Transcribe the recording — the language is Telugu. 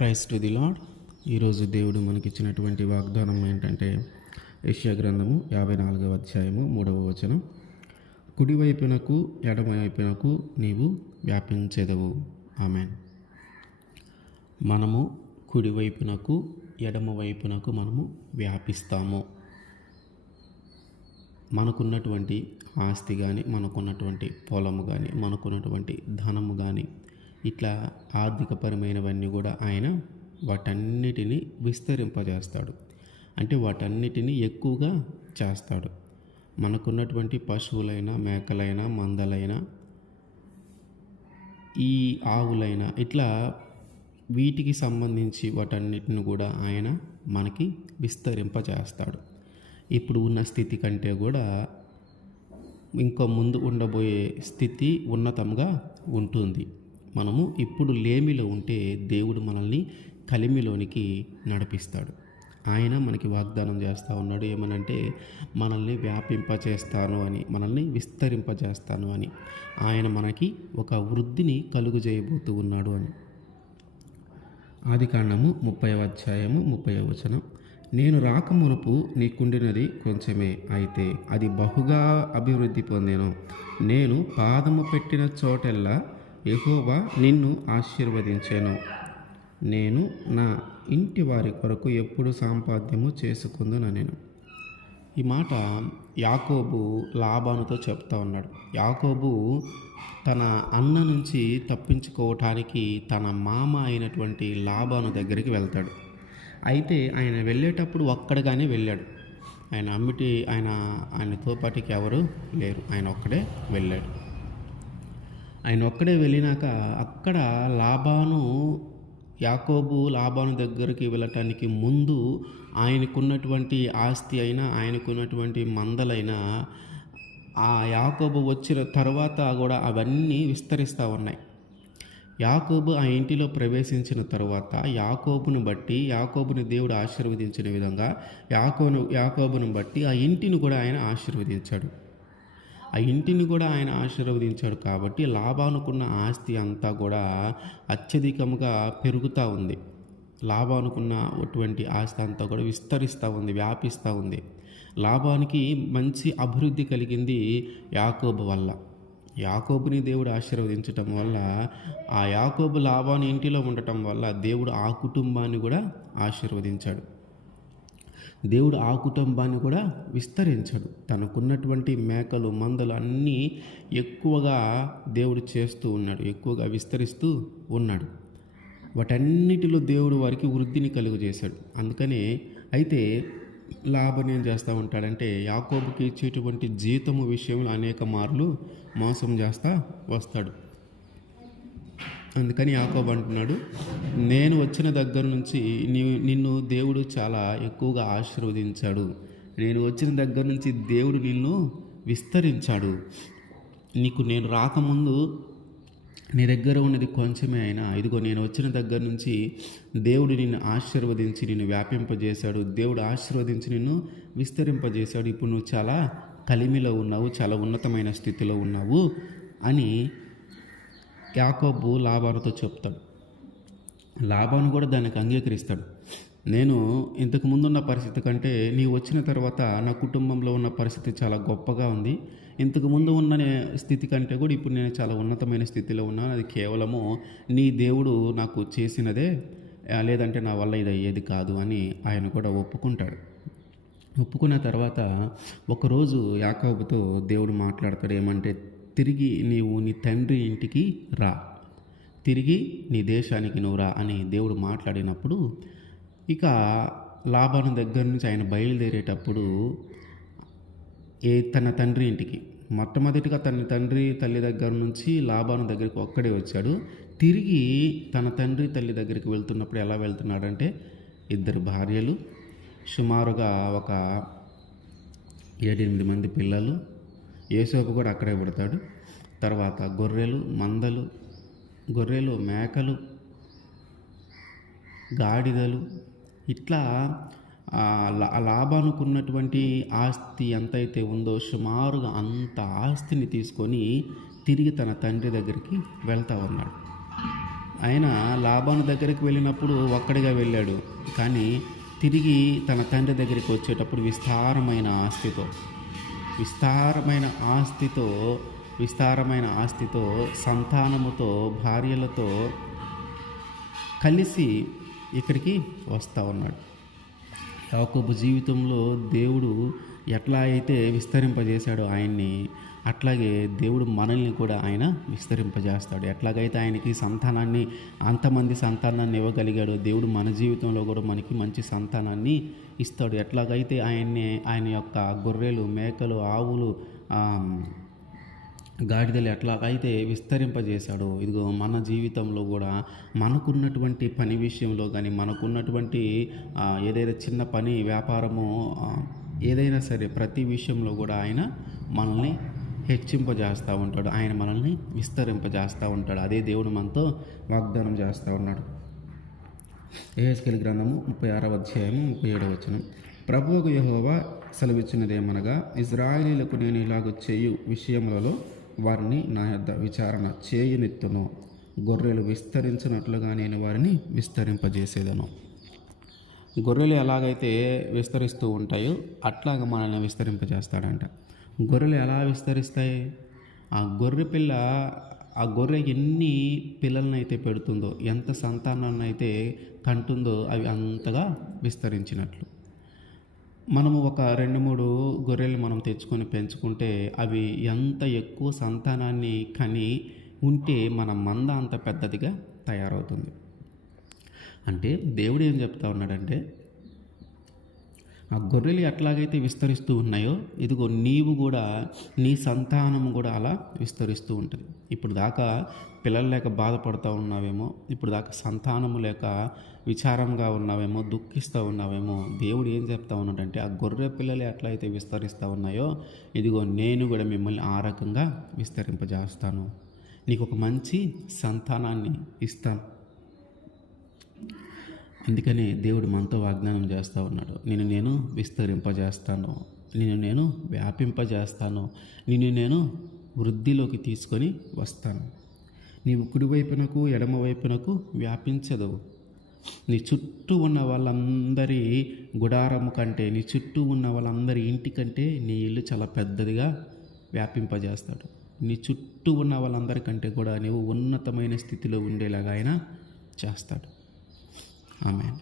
Praise to the lord. ఈరోజు దేవుడు మనకిచ్చినటువంటి వాగ్దానం ఏంటంటే యెషయా గ్రంథము 54వ అధ్యాయము 3వ వచనం. కుడివైపునకు ఎడమవైపునకు నీవు వ్యాపించెదవు. ఆమేన్. మనము కుడివైపునకు ఎడమవైపునకు మనము వ్యాపిస్తాము. మనకున్నటువంటి ఆస్తి కానీ, మనకున్నటువంటి పొలము కానీ, మనకున్నటువంటి ధనము కానీ, ఇట్లా ఆర్థికపరమైనవన్నీ కూడా ఆయన వాటన్నిటిని విస్తరింపజేస్తాడు. అంటే వాటన్నిటిని ఎక్కువగా చేస్తాడు. మనకున్నటువంటి పశువులైనా, మేకలైనా, మందలైనా, ఈ ఆవులైనా, ఇట్లా వీటికి సంబంధించి వాటన్నిటిని కూడా ఆయన మనకి విస్తరింపజేస్తాడు. ఇప్పుడు ఉన్న స్థితి కంటే కూడా ఇంకా ముందు ఉండబోయే స్థితి ఉన్నతంగా ఉంటుంది. మనము ఇప్పుడు లేమిలో ఉంటే దేవుడు మనల్ని కలిమిలోనికి నడిపిస్తాడు. ఆయన మనకి వాగ్దానం చేస్తూ ఉన్నాడు. ఏమనంటే మనల్ని వ్యాపింపచేస్తాను అని, మనల్ని విస్తరింపజేస్తాను అని, ఆయన మనకి ఒక వృద్ధిని కలుగు చేయబోతూ ఉన్నాడు అని. ఆదికాండము 30వ అధ్యాయము 30వ వచనం. నేను రాకమునుపు నీకుండినది కొంచెమే, అయితే అది బహుగా అభివృద్ధి పొందెను. నేను పాదము పెట్టిన చోటెల్లా యెహోవా నిన్ను ఆశీర్వదించెను. నేను నా ఇంటి వారి కొరకు ఎప్పుడు సంపాద్యము చేసుకుందునెను. ఈ మాట యాకోబు లాబానుతో చెప్తా ఉన్నాడు. యాకోబు తన అన్న నుంచి తప్పించుకోవటానికి తన మామ అయినటువంటి లాబాను దగ్గరికి వెళ్తాడు. అయితే ఆయన వెళ్ళేటప్పుడు ఒక్కడిగానే వెళ్ళాడు. ఆయనతో పాటికి ఎవరు లేరు. ఆయన ఒక్కడే వెళ్ళాడు. ఆయన ఒక్కడే వెళ్ళినాక అక్కడ యాకోబు లాబాను దగ్గరికి వెళ్ళటానికి ముందు ఆయనకున్నటువంటి ఆస్తి అయినా, ఆయనకున్నటువంటి మందలైనా ఆ యాకోబు వచ్చిన తర్వాత కూడా అవన్నీ విస్తరిస్తూ ఉన్నాయి. యాకోబు ఆ ఇంటిలో ప్రవేశించిన తర్వాత యాకోబుని దేవుడు ఆశీర్వదించిన విధంగా యాకోబును బట్టి ఆ ఇంటిని కూడా ఆయన ఆశీర్వదించాడు. కాబట్టి లాబానుకున్న ఆస్తి అంతా కూడా అత్యధికంగా పెరుగుతూ ఉంది. లాబానుకున్న అటువంటి ఆస్తి అంతా కూడా విస్తరిస్తూ ఉంది, వ్యాపిస్తూ ఉంది. లాబానికి మంచి అభివృద్ధి కలిగింది యాకోబు వల్ల. యాకోబుని దేవుడు ఆశీర్వదించటం వల్ల, ఆ యాకోబు లాబాను ఇంటిలో ఉండటం వల్ల దేవుడు ఆ కుటుంబాన్ని కూడా ఆశీర్వదించాడు. దేవుడు ఆ కుటుంబాన్ని కూడా విస్తరించాడు. తనకున్నటువంటి మేకలు, మందలు అన్నీ ఎక్కువగా దేవుడు చేస్తూ ఉన్నాడు, ఎక్కువగా విస్తరిస్తూ ఉన్నాడు. వాటన్నిటిలో దేవుడు వారికి వృద్ధిని కలుగజేశాడు. అందుకనే అయితే లాభం ఏం చేస్తూ ఉంటాడంటే యాకోబుకి ఇచ్చేటువంటి జీతము విషయంలో అనేక మార్లు మోసం చేస్తూ వస్తాడు. అందుకని యాకోబు అంటున్నాడు, నేను వచ్చిన దగ్గర నుంచి నిన్ను దేవుడు చాలా ఎక్కువగా ఆశీర్వదించాడు. నేను వచ్చిన దగ్గర నుంచి దేవుడు నిన్ను విస్తరించాడు. నేను రాకముందు నీ దగ్గర ఉన్నది కొంచెమే అయినా, ఇదిగో నేను వచ్చిన దగ్గర నుంచి దేవుడు నిన్ను ఆశీర్వదించి నిన్ను వ్యాపింపజేశాడు. దేవుడు ఆశీర్వదించి నిన్ను విస్తరింపజేశాడు. ఇప్పుడు నువ్వు చాలా కలిమిలో ఉన్నావు, చాలా ఉన్నతమైన స్థితిలో ఉన్నావు అని యాకోబు లాబానుతో చెప్తాడు. లాబాను కూడా దానికి అంగీకరిస్తాడు. నేను ఇంతకు ముందున్న పరిస్థితి కంటే నీవు వచ్చిన తర్వాత నా కుటుంబంలో ఉన్న పరిస్థితి చాలా గొప్పగా ఉంది. ఇంతకు ముందు ఉన్న స్థితి కంటే కూడా ఇప్పుడు నేను చాలా ఉన్నతమైన స్థితిలో ఉన్నాను. అది కేవలము నీ దేవుడు నాకు చేసినదే, లేదంటే నా వల్ల ఇది అయ్యేది కాదు అని ఆయన కూడా ఒప్పుకుంటాడు. ఒప్పుకున్న తర్వాత ఒకరోజు యాకోబుతో దేవుడు మాట్లాడతాడు. ఏమంటే, తిరిగి నీవు నీ తండ్రి ఇంటికి రా, తిరిగి నీ దేశానికి నువ్వు రా అని దేవుడు మాట్లాడినప్పుడు, ఇక లాబాను దగ్గర నుంచి ఆయన బయలుదేరేటప్పుడు తన తండ్రి ఇంటికి, మొట్టమొదటిగా తన తల్లి దగ్గర నుంచి లాబాను దగ్గరికి ఒక్కడే వచ్చాడు. తిరిగి తన తండ్రి తల్లి దగ్గరికి వెళ్తున్నప్పుడు ఎలా వెళ్తున్నాడంటే 2 భార్యలు, సుమారుగా ఒక 7-8 మంది పిల్లలు, యోసేపు కూడా అక్కడే పుడతాడు. తర్వాత గొర్రెలు, మేకలు, గాడిదలు, ఇట్లా లాబానుకున్నటువంటి ఆస్తి ఎంతైతే ఉందో సుమారుగా అంత ఆస్తిని తీసుకొని తిరిగి తన తండ్రి దగ్గరికి వెళ్తా ఉన్నాడు. ఆయన లాబాను దగ్గరికి వెళ్ళినప్పుడు ఒక్కడిగా వెళ్ళాడు, కానీ తిరిగి తన తండ్రి దగ్గరికి వచ్చేటప్పుడు విస్తారమైన ఆస్తితో విస్తారమైన ఆస్తితో సంతానముతో భార్యలతో కలిసి ఇక్కడికి వస్తూ ఉన్నాడు. యాకోబు జీవితంలో దేవుడు ఎట్లా అయితే విస్తరింపజేశాడో ఆయన్ని, అట్లాగే దేవుడు మనల్ని కూడా ఆయన విస్తరింపజేస్తాడు. ఎట్లాగైతే ఆయనకి సంతానాన్ని, అంతమంది సంతానాన్ని ఇవ్వగలిగాడో దేవుడు మన జీవితంలో కూడా మనకి మంచి సంతానాన్ని ఇస్తాడు. ఎట్లాగైతే ఆయన యొక్క గొర్రెలు, మేకలు, ఆవులు, గాడిదలు ఎట్లాగైతే విస్తరింపజేశాడో, ఇదిగో మన జీవితంలో కూడా మనకున్నటువంటి పని విషయంలో కానీ, మనకున్నటువంటి ఏదైనా చిన్న పని, వ్యాపారము, ఏదైనా సరే ప్రతి విషయంలో కూడా ఆయన మనల్ని హెచ్చింపజేస్తూ ఉంటాడు. ఆయన మనల్ని విస్తరింపజేస్తూ ఉంటాడు. అదే దేవుడు మనతో వాగ్దానం చేస్తూ ఉన్నాడు. యెహెజ్కేలు గ్రంథము 36వ అధ్యాయము 37వ వచనం. ప్రభువుకు యెహోవా సెలవిచ్చినదేమనగా, ఇశ్రాయేలీయులకు నేను ఇలాగ చేయు విషయములలో వారిని నా యొద్ద విచారణ చేయనిత్తును. గొర్రెలు విస్తరించినట్లుగా నేను వారిని విస్తరింపజేసేదను. గొర్రెలు ఎలాగైతే విస్తరిస్తూ ఉంటాయో అట్లాగా మనల్ని విస్తరింపజేస్తాడంట. గొర్రెలు ఎలా విస్తరిస్తాయి? ఆ గొర్రె ఎన్ని పిల్లలను అయితే పెడుతుందో, ఎంత సంతానాన్ని అయితే కంటుందో అవి అంతగా విస్తరించినట్లు. మనము ఒక 2-3 గొర్రెలు మనం తెచ్చుకొని పెంచుకుంటే అవి ఎంత ఎక్కువ సంతానాన్ని కని ఉంటే మన మంద అంత పెద్దదిగా తయారవుతుంది. అంటే దేవుడు ఏం చెప్తా ఉన్నాడంటే, ఆ గొర్రెలు ఎట్లాగైతే విస్తరిస్తూ ఉన్నాయో, ఇదిగో నీవు కూడా, నీ సంతానం కూడా అలా విస్తరిస్తూ ఉంటుంది. ఇప్పుడు దాకా పిల్లలు లేక బాధపడుతూ ఉన్నావేమో, ఇప్పుడు దాకా సంతానము లేక విచారంగా ఉన్నావేమో, దుఃఖిస్తూ ఉన్నావేమో. దేవుడు ఏం చెప్తా ఉన్నాడంటే, ఆ గొర్రె పిల్లలు ఎట్లయితే విస్తరిస్తూ ఉన్నాయో, ఇదిగో నేను కూడా మిమ్మల్ని ఆ రకంగా విస్తరింపజేస్తాను. నీకు ఒక మంచి సంతానాన్ని ఇస్తాను. అందుకని దేవుడు మనతో వాగ్దానం చేస్తూ ఉన్నాడు. నేను విస్తరింపజేస్తాను, నేను వ్యాపింపజేస్తాను, నేను వృద్ధిలోకి తీసుకొని వస్తాను. నీవు కుడివైపునకు ఎడమవైపునకు వ్యాపించదు. నీ చుట్టూ ఉన్న వాళ్ళందరి గుడారము కంటే, నీ చుట్టూ ఉన్న వాళ్ళందరి ఇంటి కంటే నీ ఇల్లు చాలా పెద్దదిగా వ్యాపింపజేస్తాడు. నీ చుట్టూ ఉన్న వాళ్ళందరికంటే కూడా నీవు ఉన్నతమైన స్థితిలో ఉండేలాగా ఆయన చేస్తాడు. ఆమేన్.